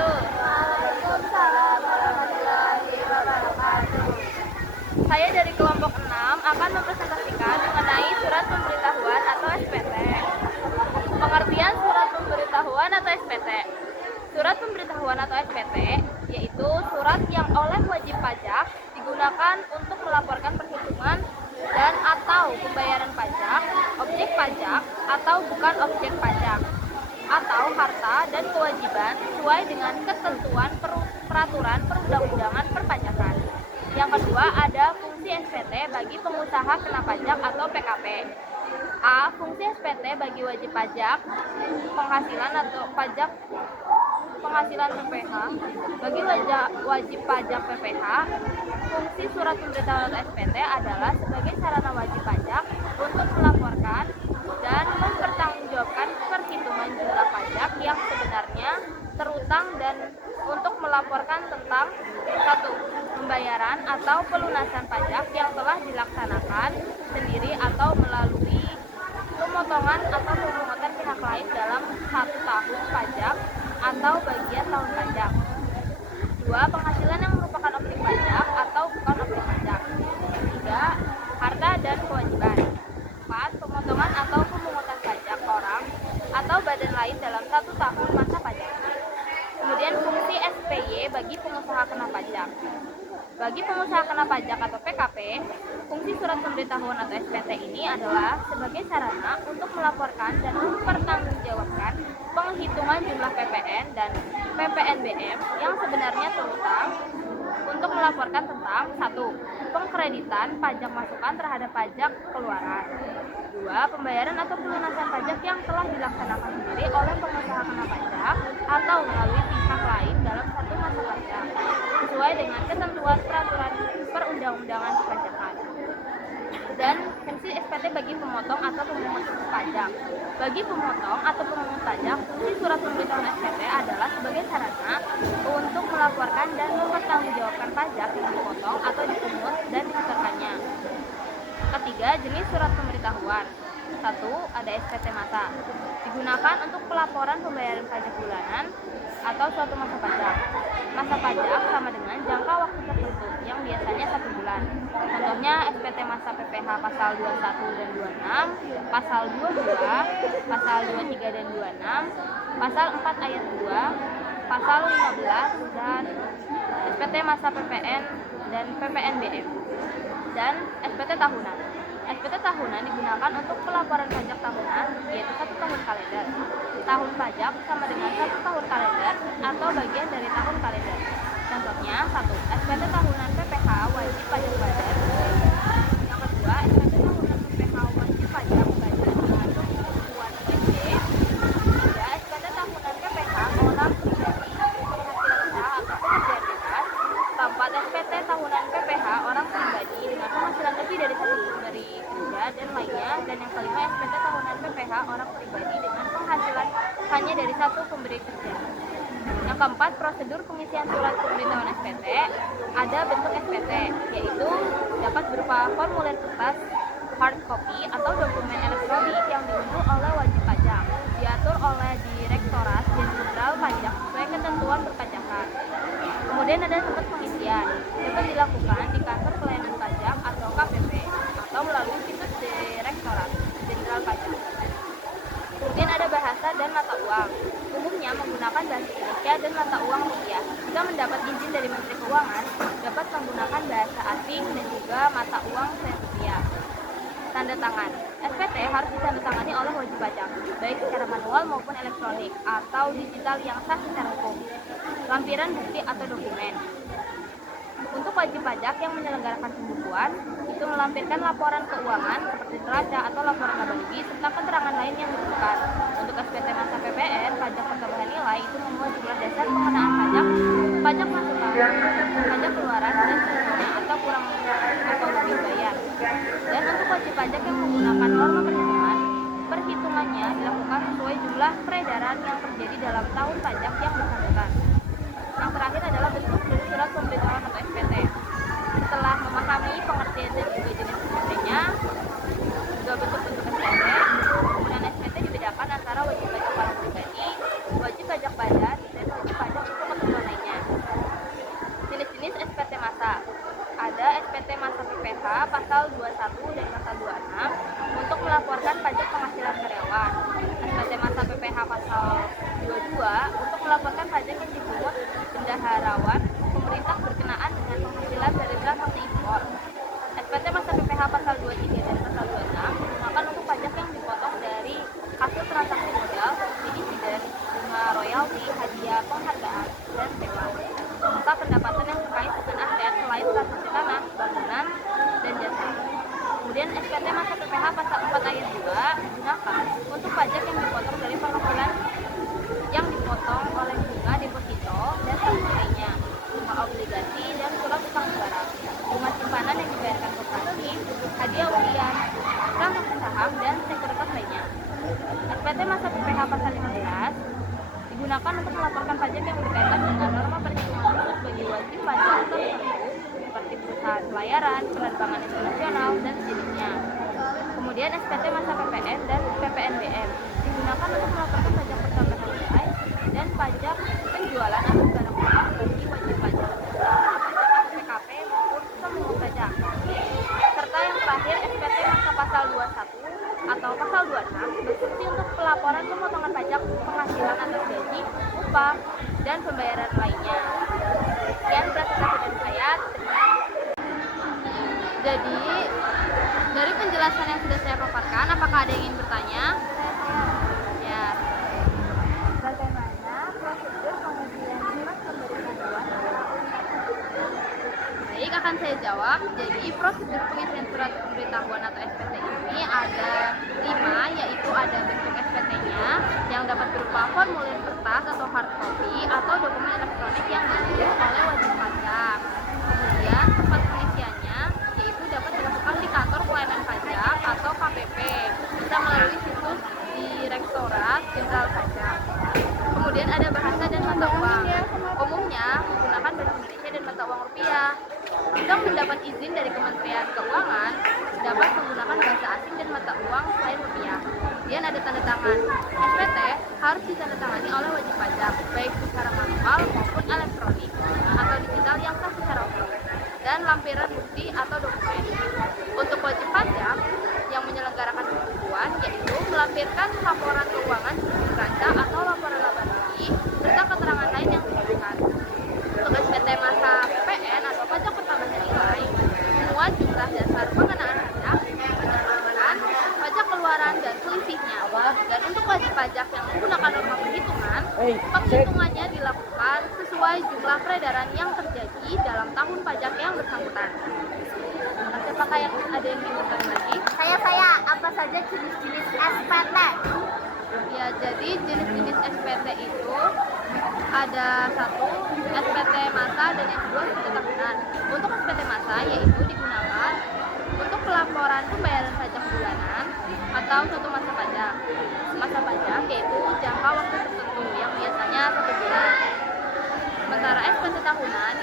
wabarakatuh. Waalaikumsalam warahmatullahi wabarakatuh. Saya dari kelompok 6 akan mempresentasikan mengenai surat pemberitahuan atau SPT. Pengertian surat pemberitahuan atau SPT. Surat pemberitahuan atau SPT yaitu surat yang oleh wajib pajak digunakan untuk melaporkan perhitungan dan atau pembayaran pajak, objek pajak atau bukan objek pajak, atau harta dan kewajiban sesuai dengan ketentuan peraturan perundang-undangan perpajakan. Yang kedua ada fungsi SPT bagi pengusaha kena pajak atau PKP. A. Fungsi SPT bagi wajib pajak penghasilan atau pajak penghasilan PPH. Bagi wajib pajak PPH, fungsi surat pemberitahuan SPT adalah sebagai sarana wajib pajak untuk melaporkan dan mempertanggungjawabkan perhitungan jumlah pajak yang sebenarnya terutang dan untuk melaporkan tentang 1. Pembayaran atau pelunasan pajak yang telah dilaksanakan sendiri atau melalui pemotongan atau pemungutan pihak lain dalam 1 tahun pajak atau bagian tahun pajak. 2. Penghasilan yang merupakan objek pajak atau bukan objek pajak. 3. Harta dan kewajiban. 4. Pemotongan atau pemungutan pajak orang atau badan lain dalam 1 tahun masa pajak. Kemudian fungsi SPY bagi pengusaha kena pajak. Bagi pengusaha kena pajak atau PKP, fungsi surat pemberitahuan atau SPT ini adalah sebagai sarana untuk melaporkan dan mempertanggungjawabkan penghitungan jumlah PPN dan PPNBM yang sebenarnya terutang untuk melaporkan tentang 1. Pengkreditan pajak masukan terhadap pajak keluaran. 2. Pembayaran atau pelunasan pajak yang telah dilaksanakan sendiri oleh pengusaha kena pajak atau melalui pihak lain dalam 1 masa pajak sesuai dengan ketentuan peraturan perundang-undangan perpajakan. Dan fungsi SPT bagi pemotong atau pemungut pajak. Bagi pemotong atau pemungut pajak, fungsi surat pemberitahuan SPT adalah sebagai sarana untuk melaporkan dan mempertanggungjawabkan pajak yang dipotong atau dipungut dan disetorkannya. Ketiga, jenis surat pemberitahuan. 1. Ada SPT masa. Digunakan untuk pelaporan pembayaran pajak bulanan atau suatu masa pajak. Masa pajak sama dengan jangka waktu tertentu yang biasanya 1 bulan. Contohnya SPT masa PPH pasal 21 dan 26, pasal 22, pasal 23 dan 26, pasal 4 ayat 2, pasal 15 dan SPT masa PPN dan PPNBM. Dan SPT tahunan. SPT tahunan digunakan untuk pelaporan pajak tahunan, yaitu 1 tahun kalender. Tahun pajak sama dengan 1 tahun kalender atau bagian dari tahun kalender. Contohnya 1. SPT tahunan PPH wajib pajak badan. Yang kedua, SPT tahunan PPH wajib pajak badan mengandung ketentuan UMD. 3. SPT tahunan PPH orang pribadi penghasilan usaha atau pekerjaan bebas. 4. SPT tahunan PPH orang pribadi dengan penghasilan lebih dari 1 dari kerja dan lainnya. Dan yang kelima, SPT tahunan PPH orang pribadi dengan penghasilan hanya dari 1 pemberi kerja. Yang keempat, prosedur pengisian surat pemberitahuan SPT. Ada bentuk SPT, yaitu dapat berupa formulir kertas, hard copy, atau dokumen elektronik yang diunduh oleh wajib pajak. Diatur oleh Direktorat Jenderal Pajak sesuai ketentuan perpajakan. Kemudian ada tempat pengisian, dapat dilakukan di kantor pelayanan pajak atau KPP atau melalui situs Direktorat Jenderal Pajak. Kemudian ada bahasa dan mata uang. Umumnya menggunakan bahasa Indonesia dan mata uang rupiah. Jika mendapat izin dari Menteri Keuangan, dapat menggunakan bahasa asing dan juga mata uang sen rupiah. Tanda tangan. SPT harus ditandatangani oleh wajib pajak, baik secara manual maupun elektronik atau digital yang sah secara hukum. Lampiran bukti atau dokumen. Untuk wajib pajak yang menyelenggarakan pembukuan, itu melampirkan laporan keuangan seperti neraca atau laporan laba rugi serta keterangan lain yang dibutuhkan. Untuk SPT masa PPN, pajak pertambahan nilai itu memuat jumlah dasar pengenaan pajak, pajak masukan, pajak keluaran dan seterusnya atau kurang atau lebih bayar. Dan untuk wajib pajak yang menggunakan norma perhitungan, perhitungannya dilakukan sesuai jumlah peredaran yang terjadi dalam tahun pajak yang bersangkutan. Yang terakhir adalah bentuk dari surat pemberitahuan atau SPT. Setelah memahami pengertian dan juga jenis SPT-nya, juga bentuk-bentuk SPT, kemudian SPT dibedakan antara wajib pajak orang pribadi, wajib pajak badan, dan wajib pajak untuk wajib yang berkaitan dengan norma perhitungan khusus bagi wajib pajak tertentu seperti perusahaan pelayaran, penerbangan internasional, dan sejenisnya. Kemudian SPT masa PPN dan PPNBM digunakan untuk melaporkan pajak pertambahan nilai dan pajak penjualan atas barang bukti bagi wajib pajak PKP maupun pemungut pajak. Serta yang terakhir SPT masa pasal 21 atau pasal 26 berfungsi untuk pelaporan pemotongan pajak penghasilan atas gaji, upah, dan pembayaran lainnya. Sekian presentasi dari saya. Jadi, dari penjelasan yang sudah saya paparkan, apakah ada yang ingin bertanya? Ya. Bagaimana prosedur pengujian surat pemberitahuan? Baik, akan saya jawab. Jadi, prosedur pengisian surat pemberitahuan atau SPT ini ada 5, yaitu ada bentuk SPT-nya yang dapat berupa formulir kertas atau hard copy atau dokumen elektronik yang diunduh oleh wajib pajak. Kemudian, tempat pengisiannya yaitu dapat dilakukan di kantor pelayanan pajak atau KPP, bisa melalui situs Direktorat Jenderal Pajak. Kemudian ada bahasa dan mata uang. Umumnya menggunakan bahasa Indonesia dan mata uang rupiah. Jika mendapat izin dari Kementerian Keuangan, dapat menggunakan bahasa asing dan mata uang selain rupiah. Kemudian ada tanda tangan. SPT harus ditandatangani oleh wajib pajak, baik secara manual maupun elektronik atau digital yang sah secara otomatis, dan lampiran bukti atau dokumen. Untuk wajib pajak yang menyelenggarakan pembukuan, yaitu melampirkan laporan keuangan neraca atau laporan laba bersih serta keterangan lain yang dibutuhkan. Untuk SPT masa PPN atau pajak pertambahan nilai, semua jumlah dasar pengenaan pajak, pajak tambahan, pajak keluaran, dan selisihnya. Dan untuk wajib pajak yang menggunakan norma perhitungan, penghitungannya dilakukan sesuai jumlah peredaran yang terjadi dalam tahun pajak yang bersangkutan. Apakah yang ada yang ingin bertanya lagi? Saya, apa saja jenis-jenis SPT? Ya, jadi jenis-jenis SPT itu ada 1 SPT masa dan yang kedua SPT tahunan. Untuk SPT masa yaitu digunakan untuk pelaporan pembayaran pajak bulanan atau suatu masa pajak. Masa pajak yaitu jangka waktu tertentu yang biasanya 1 bulan. Sementara SPT tahunan